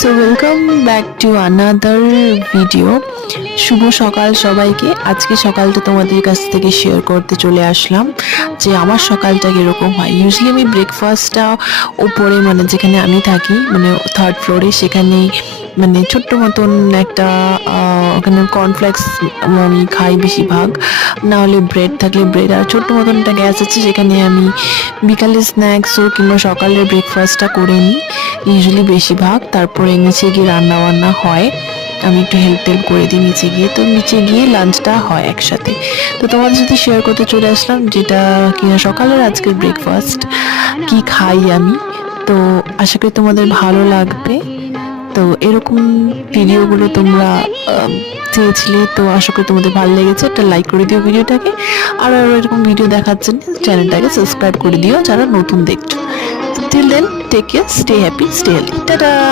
So welcome back to another video. শুভ সকাল সবাইকে। আজকে সকালটা তোমাদের কাছ থেকে শেয়ার করতে চলে আসলাম যে আমার সকালটা কিরকম হয়। ইউজুয়ালি আমি ব্রেকফাস্টটা ওপরে মানে যেখানে আমি থাকি মানে থার্ড ফ্লোরে সেখানেই মানে ছোট্ট মতন একটা ওখানে কর্নফ্লেক্স আমি খাই বেশিরভাগ, না হলে ব্রেড থাকলে ব্রেড, আর ছোট্ট মতন একটা গ্যাস আছে সেখানে আমি বিকালে স্ন্যাক্সও কিংবা সকালের ব্রেকফাস্টটা করে নিই ইউজুয়ালি বেশিরভাগ। তারপরে নিচে গিয়ে রান্না বান্না হয়, আমি একটু হেল্প করে দিই নিচে গিয়ে, তো নিচে গিয়ে লাঞ্চটা হয় একসাথে। তো তোমাদের সাথে শেয়ার করতে চলে আসলাম যেটা কিনা সকালের আজকের ব্রেকফাস্ট কি খাই আমি। তো আশা করি তোমাদের ভালো লাগবে। তো এরকম ভিডিওগুলো তোমরা চেয়েছিলে, তো আশা করি তোমাদের ভালো লেগেছে। একটা লাইক করে দিও ভিডিওটাকে, আর এরকম ভিডিও দেখার জন্য চ্যানেলটাকে সাবস্ক্রাইব করে দিও যারা নতুন দেখছো। Till then, take care, stay happy, stay healthy, tata.